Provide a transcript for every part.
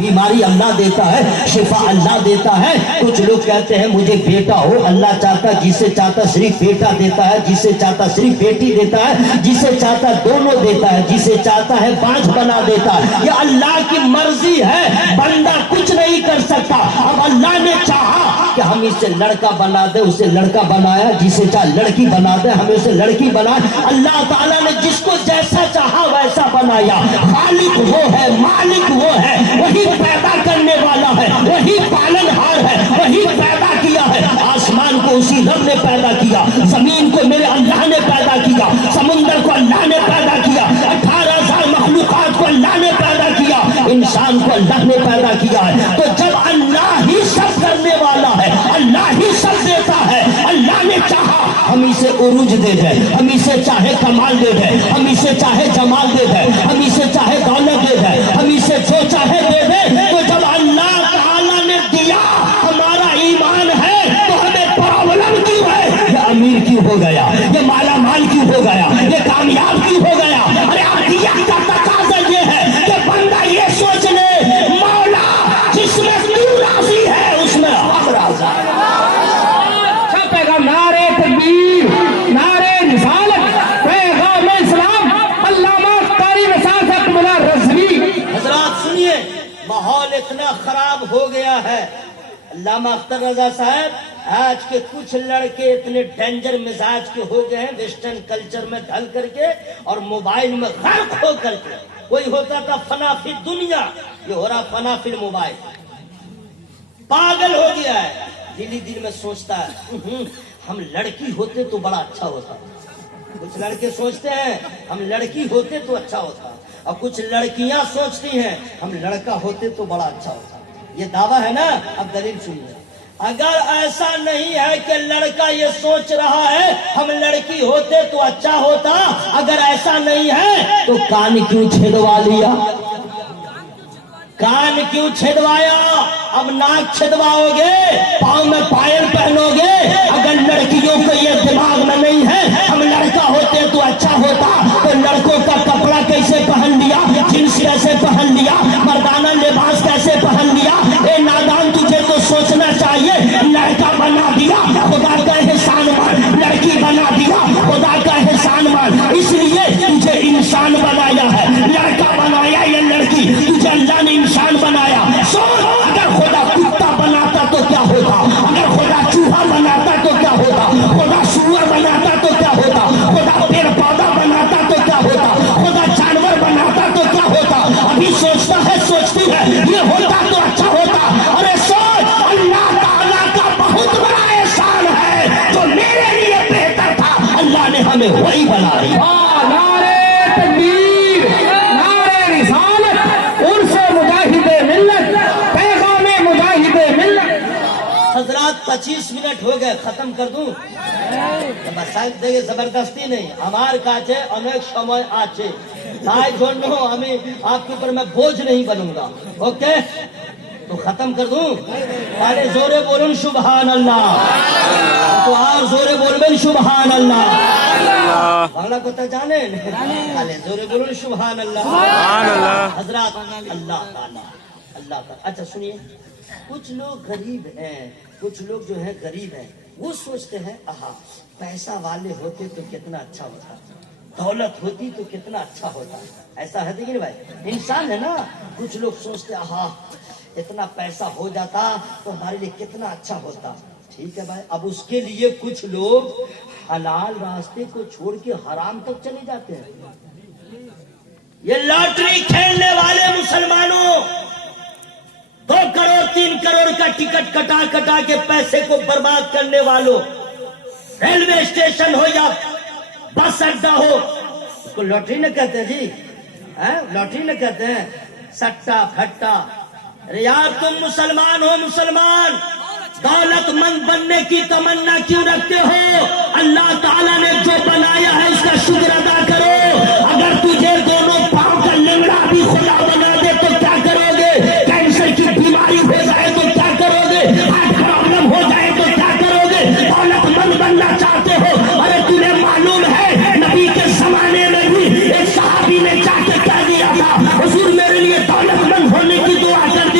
بیماری اللہ دیتا ہے, شفا اللہ دیتا ہے. کچھ لوگ کہتے ہیں مجھے بیٹا ہو, اللہ چاہتا جسے چاہتا صرف بیٹا دیتا ہے, جسے چاہتا صرف بیٹی دیتا ہے, جسے چاہتا دونوں دیتا ہے, جسے چاہتا ہے بانجھ بنا دیتا ہے. یہ اللہ کی مرضی ہے, بندہ کچھ نہیں کر سکتا. اب اللہ نے چاہا کہ ہم اسے لڑکا بنا دے, اسے لڑکا بنایا. جسے چاہے لڑکی بنا دے, ہمیں اسے لڑکی بنائے. اللہ تعالیٰ نے جس کو جیسا چاہا ویسا بنایا. خالق وہ ہے, مالک وہ ہے, وہی پیدا کرنے والا ہے, وہی پالن ہار ہے, وہی پیدا کیا ہے. آسمان کو اسی رب نے پیدا کیا, زمین کو میرے اللہ نے پیدا کیا, سمندر کو اللہ نے پیدا کیا, 18,000 مخلوقات کو اللہ نے پیدا کیا, انسان کو اللہ نے پیدا کیا ہے. تو جب اللہ ہی سب کرنے والا ہے, اللہ ہی سب دیتا ہے, اللہ نے چاہا ہم اسے عروج دے دیں, ہم اسے چاہے کمال دے دیں, ہم اسے چاہے جمال دے دیں, ہم اسے چاہے دولت دے دیں, ہم اسے جو چاہے دے دیں. تو جب اللہ تعالیٰ نے دیا, ہمارا ایمان ہے, تو ہمیں پرابلم کیوں ہے؟ یہ امیر کیوں ہو گیا, یہ مالا مال کیوں ہو گیا, یہ کامیاب کیوں ہو گیا؟ ارے عقیدت کا تقاضا یہ ہے کہ بندہ یہ سوچ لے, مولا جس میں تو راضی ہے اس میں ہم راضی ہیں. نعرے تکبیر, نعرے رسالت, پیغام اسلام, علامہ قاری رسالت مولا رضوی. حضرات سنیے, ماحول اتنا خراب ہو گیا ہے. علامہ اختر رضا صاحب, آج کے کچھ لڑکے اتنے ڈینجر مزاج کے ہو گئے ہیں, ویسٹرن کلچر میں ڈھل کر کے اور موبائل میں غرق ہو کر کے. کوئی ہوتا تھا فنا فی دنیا, یہ ہو رہا فنا فی موبائل. پاگل ہو گیا ہے, دل ہی دل میں سوچتا ہے ہم لڑکی ہوتے تو بڑا اچھا ہوتا. کچھ لڑکے سوچتے ہیں ہم لڑکی ہوتے تو اچھا ہوتا, اور کچھ لڑکیاں سوچتی ہیں ہم لڑکا ہوتے تو بڑا اچھا ہوتا. یہ دعویٰ ہے نا. اب دلیل سنیے. اگر ایسا نہیں ہے کہ لڑکا یہ سوچ رہا ہے ہم لڑکی ہوتے تو اچھا ہوتا, اگر ایسا نہیں ہے تو کان کیوں چھدوا لیا, کان کیوں چھدوایا؟ اب ناک چھدواؤ گے, پاؤں میں پائل پہنو گے. اگر لڑکیوں کو یہ دماغ میں نہیں ہے ہم لڑکا ہوتے تو اچھا ہوتا, تو لڑکوں کا کپڑا کیسے پہن لیا, جنس کیسے پہن لیا, مردانہ لباس کیسے پہن لیا؟ اے نادان, تجھے تو سوچنا چاہیے. لڑکا بنا دیا, خدا کا احسان مان. لڑکی بنا دیا, خدا کا احسان مان. اس لیے تجھے انسان بنایا ہے, لڑکا بنایا یا لڑکی, تجھے اللہ نے انسان بنایا. سوچ, اگر خدا کتا بناتا تو کیا ہوتا, اگر خدا چوہا بناتا تو کیا ہوتا, خدا سور بناتا تو کیا ہوتا, خدا پیڑ پودا بناتا تو کیا ہوتا, خدا جانور بناتا تو کیا ہوتا. ابھی سوچتا ہے, سوچتی ہے, یہ ہوتا تو اچھا ہوتا. ارے سوچ, اللہ تعالیٰ کا بہت بڑا احسان ہے, جو میرے لیے بہتر تھا اللہ نے ہمیں وہی بنائی. نعرے تکبیر, نعرے رسالت, عرس مجاہد ملت, پیغام مجاہد ملت. حضرات 25 منٹ ہو گئے, ختم کر دوں؟ دیکھیں زبردستی نہیں, ہمار کاچے انیک سمے آچے, تائی جوڑنو ہمیں آپ کے اوپر میں بوجھ نہیں بنوں گا. اوکے, تو ختم کر دوں؟ پہلے زورے بولن سبحان اللہ, تو اور زورے بولن سبحان اللہ. بنگلہ کو تو جانے, پہلے زورے بولن سبحان اللہ. حضرات اللہ تعالیٰ, اللہ تعالیٰ. اچھا سنیے, کچھ لوگ غریب ہیں, کچھ لوگ جو ہیں غریب ہیں, وہ سوچتے ہیں آہا پیسہ والے ہوتے تو کتنا اچھا ہوتا, دولت ہوتی تو کتنا اچھا ہوتا. ایسا ہے کہ نہیں بھائی, انسان ہے نا. کچھ لوگ سوچتے آہا اتنا پیسہ ہو جاتا تو ہمارے لیے کتنا اچھا ہوتا. ٹھیک ہے بھائی, اب اس کے لیے کچھ لوگ حلال راستے کو چھوڑ کے حرام تک چلے جاتے ہیں. یہ لاٹری کھیلنے والے مسلمانوں, 2 کروڑ 3 کروڑ کا ٹکٹ کٹا کٹا کے پیسے کو برباد کرنے والوں, ریلوے اسٹیشن ہو یا بس اڈا ہو, اس کو لاٹری نہ کہتے ہیں جی, لاٹری نہ کہتے ہیں, سٹا پھٹا. یار تم مسلمان ہو, مسلمان دولت مند بننے کی تمنا کیوں رکھتے ہو؟ اللہ تعالیٰ نے جو بنایا ہے اس کا شکر ادا کرو. اگر تجھے دونوں پاؤں کا لنگڑا بھی خدا بنا دے تو کیا کرو گے؟ کینسر کی بیماری ہو جائے تو کیا کرو گے؟ ہارٹ پرابلم ہو جائے تو کیا کرو گے؟ دولت مند بننا چاہتے ہو. ارے تمہیں معلوم ہے نبی کے زمانے میں بھی ایک صحابی نے جا کے کہہ دیا تھا, حضور میرے لیے دولت مند ہونے کی دعا کر دی.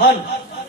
1,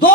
2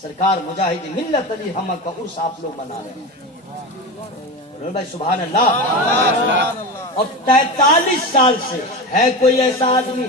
سرکار مجاہد ملت علی حمد کا عرس آپ لوگ منا رہے ہیں بھائی سبحان اللہ. اور 43 سال سے ہے کوئی ایسا آدمی